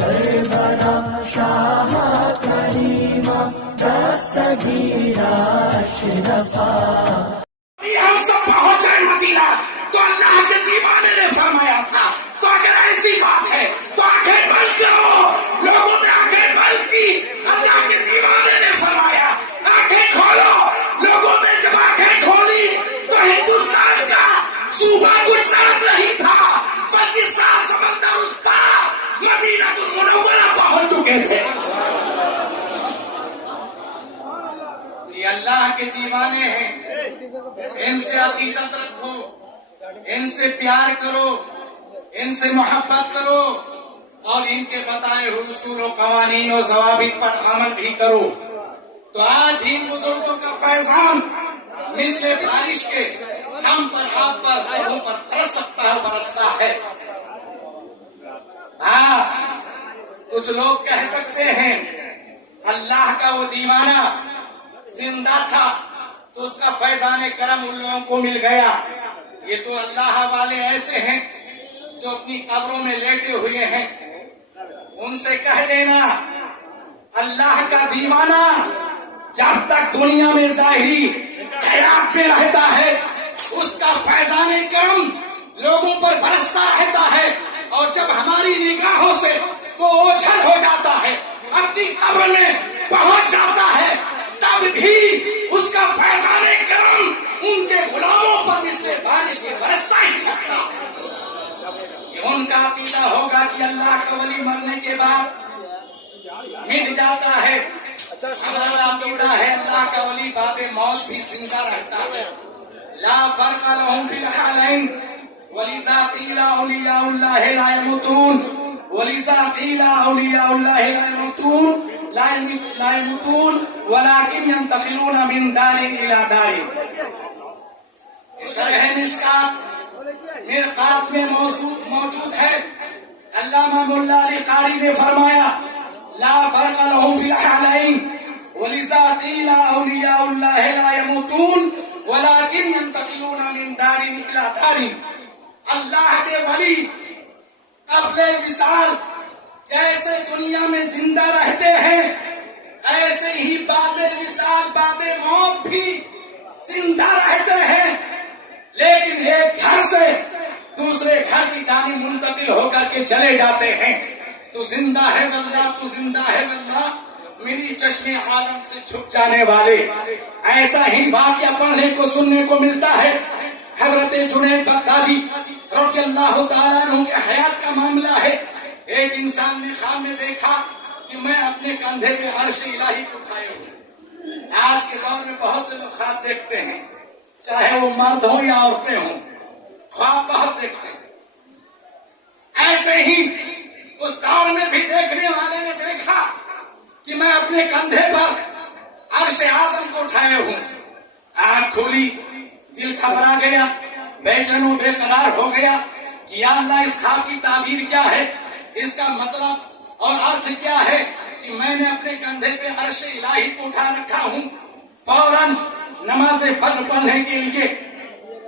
سربراہ شاہ کریمہ دستگیرہ اشرفا. ہم سب پہنچ جائیں مدینہ تو اللہ کے دیوانے نے فرمایا تھا. تو اگر ایسی بات ہے تو آنکھیں بند کرو. لوگوں نے آنکھیں بند کی. اللہ کے دیوانے نے فرمایا آنکھیں کھولو. لوگوں نے جب آنکھیں کھولی تو ہندوستان کا صوبہ گجرات نہیں تھا بلکہ سات سمندر اس پار مدینہ المنورہ پہنچ چکے تھے. یہ اللہ کے دیوانے ہیں. ان سے عقیدت رکھو, ان سے پیار کرو, ان سے محبت کرو اور ان کے بتائے ہوئے اصول و قوانین و ضوابط پر عمل بھی کرو. تو آج ان بزرگوں کا فیضان مثل بارش کے ہم پر آپ پر سبوں پر برس سکتا ہے, برستا ہے. کچھ لوگ کہہ سکتے ہیں اللہ کا وہ دیوانہ زندہ تھا تو اس کا فیضان کرم ان لوگوں کو مل گیا. یہ تو اللہ والے ایسے ہیں جو اپنی قبروں میں لیٹے ہوئے ہیں. ان سے کہہ دینا اللہ کا دیوانہ جب تک دنیا میں ظاہری حیات میں رہتا ہے اس کا فیضان کرم لوگوں پر برستا رہتا ہے, اور جب ہماری نگاہوں سے وہ اوجھل ہو جاتا ہے, اپنی قبر میں پہنچ جاتا ہے, تب بھی اس کا فیضان کرم ان کے غلاموں پر مثل بارش کے برستا ہی رہتا ہے. یہ ان کا عقیدہ ہوگا کہ اللہ کا ولی مرنے کے بعد مٹ جاتا ہے. ہمارا عقیدہ ہے اللہ کا ولی بعد موت بھی زندہ رہتا ہے. لا فرق لهم في الحالين ولذا قيل اولیاء اللہ لا يموتون ولذا قيل اولیاء اللہ لا يموتون ولكن ينتقلون من دار الى دار. شرح مشکات مرقات میں موجود ہے. علامہ مولا علی قاری نے فرمایا لا فرق لهم في الحالين ولذا قيل اولیاء اللہ لا يموتون ولكن ينتقلون من دار الى دار. اللہ کے ولی قبل وصال جیسے دنیا میں زندہ رہتے ہیں ایسے ہی بعد وصال بعد موت بھی زندہ رہتے ہیں, لیکن ایک گھر سے دوسرے گھر کی جانب منتقل ہو کر کے چلے جاتے ہیں. تو زندہ ہے واللہ, تو زندہ ہے واللہ, میری چشم عالم سے چھپ جانے والے. ایسا ہی واقعہ پڑھنے کو سننے کو ملتا ہے. حضرت جنید بغدادی رضی اللہ تعالیٰ عنہ کے حیات کا معاملہ ہے. ایک انسان نے خواب میں دیکھا کہ میں اپنے کندھے پہ عرش الہی کو اٹھائے ہوں. آج کے دور میں بہت سے لوگ خواب دیکھتے ہیں, چاہے وہ مرد ہوں یا عورتیں ہوں, خواب بہت دیکھتے ہیں. ایسے ہی اس دور میں بھی دیکھنے والے نے دیکھا کہ میں اپنے کندھے پر عرش اعظم کو اٹھائے ہوں. آنکھ کھولی, دل گھبرا گیا, بے چین و بے قرار ہو گیا کہ یا اللہ اس خواب کی تعبیر کیا ہے, اس کا مطلب اور ارتھ کیا ہے کہ میں نے اپنے کندھے پہ عرش الہی کو اٹھا رکھا ہوں. فوراً نماز فجر پڑھنے کے لیے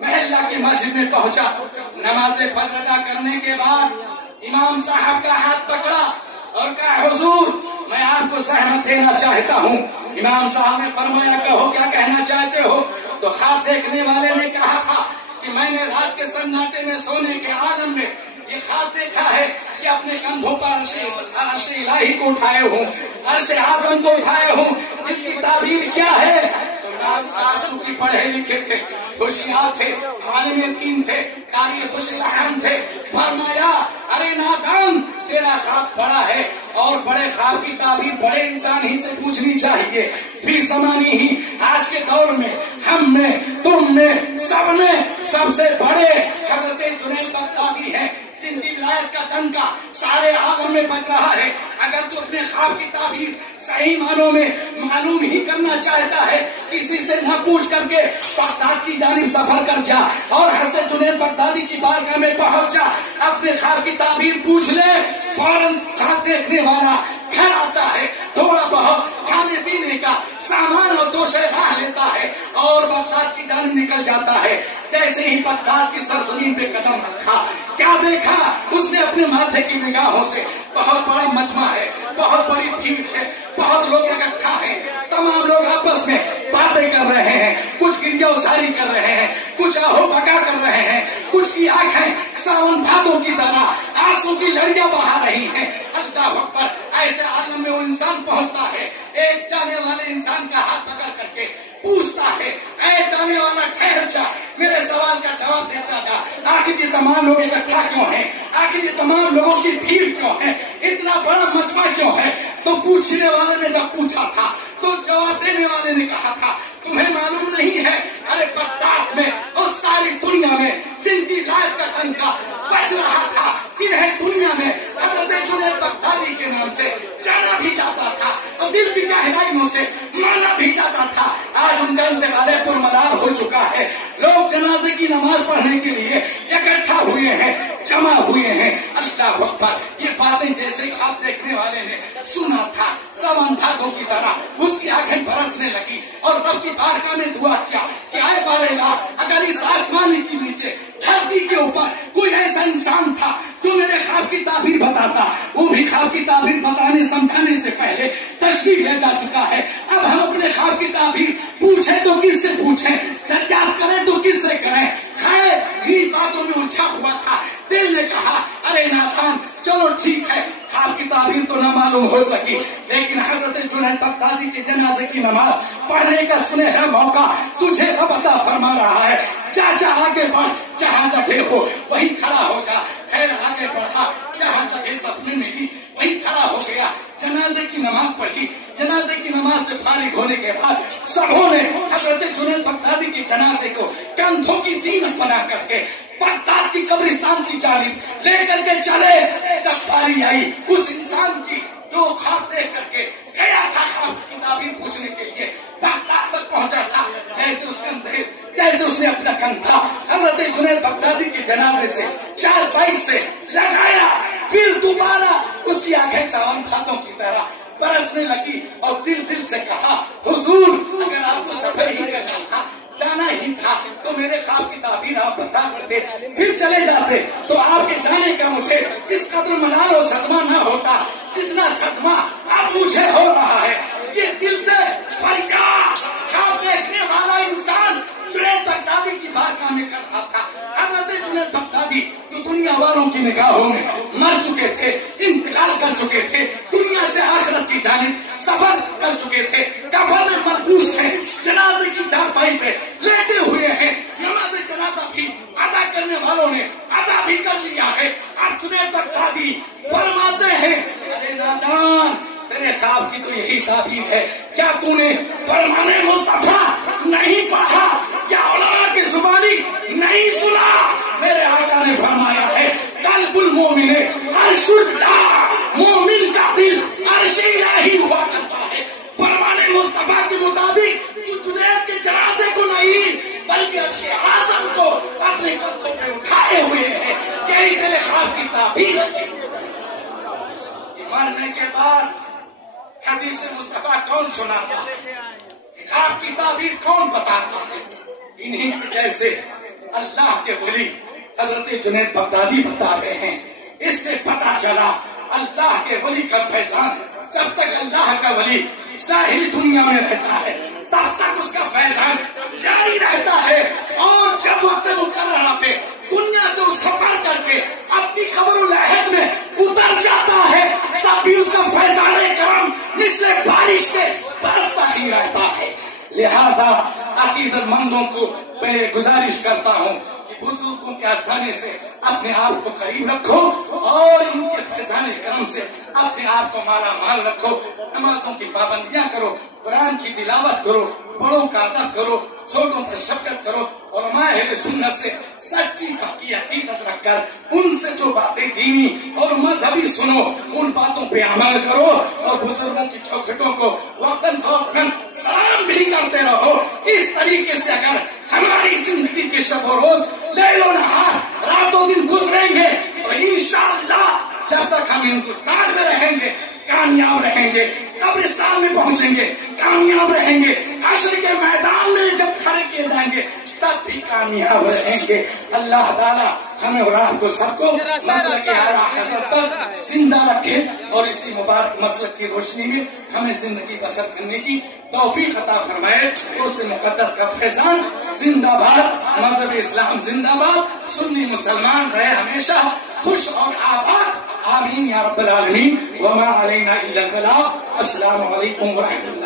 محلہ کی مسجد میں پہنچا. نماز فجر ادا کرنے کے بعد امام صاحب کا ہاتھ پکڑا اور کہا حضور میں آپ کو زحمت دینا چاہتا ہوں. امام صاحب نے فرمایا کہو کیا کہنا چاہتے ہو. تو خواب دیکھنے والے نے کہا تھا کہ میں نے رات کے سناٹے میں سونے کے عالم میں یہ خواب دیکھا ہے کہ اپنے کندھوں پر عرش الہی کو اٹھائے ہوں, عرش اعظم کو اٹھائے ہوں. اس کی تعبیر کیا ہے؟ تو امام صاحب چونکہ پڑھے لکھے تھے, ہوشیار تھے, عالم دین تھے, قاری خوش لحن تھے, فرمایا ارے نادان تیرا خواب بڑا ہے اور بڑے خواب کی تعبیر بڑے انسان ہی سے پوچھنی چاہیے. فی زمانی ہی آج کے دور میں ہم میں تم میں سب میں سب سے بڑے حضرت جنید بغدادی ہیں جن کی ولایت کا ڈنکا سارے عالم میں بج رہا ہے. اگر تو اپنے خواب کی تعبیر صحیح معنوں میں معلوم ہی کرنا چاہتا ہے کسی سے نہ پوچھ کر کے بغداد کی جانب سفر کر جا اور حضرت جنید بغدادی کی بارگاہ میں پہنچ جا, اپنے خواب کی تعبیر پوچھ لے. فوراً خواب دیکھنے والا گھر آتا ہے, تھوڑا بہت کھانے पीने का सामान और दोशे राह लेता है और बगदाद की जान निकल जाता है। जैसे ही बगदाद की सरजमीन पे कदम रखा, क्या देखा उसने अपने माथे की निगाहों से? बहुत बड़ा मजमा है, बहुत बड़ी भीड़ है, बहुत लोग इकट्ठा हैं, तमाम लोग आपस में बातें कर रहे हैं, कुछ गिरिया उसारी कर रहे हैं, कुछ आहो भगा कर रहे हैं, कुछ की आंखें सावन भादों की तरह आंसू की लड़ियां बहा रही हैं। अल्लाह अकबर। ऐसे आलम में वो इंसान पहुंचता है, एक जाने वाले इंसान का हाथ पकड़ करके पूछता है, ऐ जाने वाला ठहर जा, मेरे सवाल का जवाब देता जा। आखिर ये तमाम लोग इकट्ठा क्यों हैं? आखिर ये तमाम लोगों की भीड़ क्यों है? इतना बड़ा मजमा क्यों है? तो पूछने वाले ने जब पूछा था तो जवाब देने वाले ने कहा था, तुम्हें मालूम नहीं है, अरे बगदाद में उस सारी दुनिया में जिनकी लाइफ का तनखा बच रहा था, इन्हें दुनिया में हजरत जुनैद बगदादी के नाम से जाना भी जाता था और दिल की गहराइयों से माना भी जाता था। आज उनका इंतकाल पुरमदार हो चुका है। लोग जनाजे की नमाज पढ़ने के लिए इकट्ठा हुए हैं, जमा हुए हैं। अल्लाह अकबर। ये बातें जैसे ख्वाब देखने वाले ने सुना था, सावन भादों की तरह उसकी आंखें बरसने लगी और रब की बारगाह में दुआ किया कि आए बारेला, अगर इस आसमान के नीचे धरती के ऊपर कोई ऐसा इंसान था जो मेरे ख्वाब की ताबीर बताता, वो भी ख्वाब की ताबीर बताने समझाने से पहले तशरीफ ले जा चुका है। अब हम अपने ख्वाब की ताबीर पूछे तो किससे पूछें, दरियाफ्त करें तो किससे करें? खैर इन बातों में उलझा हुआ था। दिल ने कहा, अरे नादान, चलो ठीक है, ख्वाब की ताबीर तो न मालूम हो सकी, लेकिन हजरत जुनैद बगदादी के जनाजे की नमाज पढ़ने का सुनहरा मौका तुझे रब अता फरमा रहा है। जा जा आगे बढ़, जहाँ जगह हो वहीं खड़ा हो जा। खैर आगे बढ़ा, जहाँ जगह सपने मिली वहीं खड़ा हो गया। जनाजे की नमाज पढ़ी। जनाजे की नमाज से फारिग होने के बाद सबों ने हजरत जुनैद बगदादी के जनाजे को कंधों की जीनत बना करके बगदाद की कब्रिस्तान की जानिब लेकर के चले। जब बारी आई उस इंसान की जो ख्वाब देख करके गया था ख्वाब की ताबीर पूछने के लिए, बगदाद तक पहुंचा था, जैसे उसके अंदर जैसे उसने अपना कंधा हजरत जुनैद बगदादी के जनाजे से चारपाई से लगाया, फिर दोबारा उसकी आंखें सावन भादों की तरह बरसने लगी और दिल से कहा, हुजूर, अगर आपको सफर ही करना था, जाना ही था, तो मेरे ख्वाब की ताबीर आप बता करते, फिर चले जाते, तो आपके जाने का मुझे इस कदर मलाल और सदमा न होता जितना सदमा अब मुझे हो रहा है। ये दिल से फरियाद ख्वाब देखने वाला इंसान जुनैद बगदादी की बारगाह में कर रहा था। हजरत जुनैद बगदादी जो दुनिया वालों की निगाहों में मर चुके थे, इंतकाल कर चुके थे, दुनिया से आखिरत की जानिब सफर कर चुके थे, कफन में मलबूस थे, जनाजे की चारपाई पे लेटे हुए हैं, नमाज जनाजा भी अदा करने वालों ने अदा भी कर लिया है। अब जुनैद बगदादी फरमाते हैं, अरे नादान, तेरे ख्वाब की तो यही ताबीर है, क्या तूने फरमाने मुस्तफा नहीं पढ़ा या उलमा की जुबानी नहीं सुना? मेरे आका ने फरमाया है, कल्बुल मोमिन अर्शुल्ला, मोमिन का दिल अर्श इलाही हुआ करता है। फरमाने मुस्तफा के मुताबिक तू जुनैद के जनाजे को नहीं बल्कि अर्श आज़म को अपने कंधों पे उठाए हुए है। यही तेरे ख्वाब की ताबीर। मरने के बाद हदीस मुस्तफा कौन सुनाता है? ख्वाब की ताबीर कौन बताता है? इन्हीं के जैसे अल्लाह के वली हजरत जुनैद बगदादी बता रहे हैं। इससे पता चला अल्लाह के वली का फैजान, जब तक अल्लाह का वली ज़ाहिरी दुनिया में रहता है तब तक उसका फैजान जारी रहता है, और जब वक्त मुकर्ररा पे दुनिया से उस सफर करके अपनी कब्र-उल-लहद में उतर जाता है, तब भी उसका फैजान करम मिस्र बारिश के बरसता ही रहता है। लिहाजा अकीदतमंदों को मैं गुजारिश करता हूँ कि बुजुर्गों के आस्थाने से अपने आप को करीब रखो और इनके फैजान करम से अपने आप को माला माल रखो। नमाजों की पाबंदियां करो, कुरान की तिलावत करो, बड़ों का अदब करो, छोटों पर शफकत करो, और अहले सुन्नत से सच्ची पक्की अकीदत रखकर उनसे जो बातें दीनी और मजहबी सुनो, उन बातों पे अमल करो, और बुजुर्गों की चौखटों को वक्तन फौक्तन सलाम भी करते रहो। इस तरीके से अगर हमारी जिंदगी के शब रोज लैलो नहार रातों दिन गुजरेंगे तो इंशाअल्लाह जब तक हम हिंदुस्तान में रहेंगे कामयाब रहेंगे। قبرستان میں پہنچیں گے کامیاب رہیں گے، حشر کے میدان میں جب کھڑے کیے جائیں گے تب بھی کامیاب رہیں گے۔ اللہ تعالیٰ ہمیں اور آپ کو سب کو مسلک اعلیٰ حضرت پر زندہ رکھے اور اسی مبارک مسلک کی روشنی میں ہمیں زندگی بسر کرنے کی توفیق عطا فرمائے۔ اس مقدس کا فیضان زندہ باد، مذہب اسلام زندہ باد، سنی مسلمان رہے ہمیشہ خوش اور آباد، آمین یا رب العالمین۔ وما علینا الا البلاغ۔ السلام علیکم ورحمۃ اللہ۔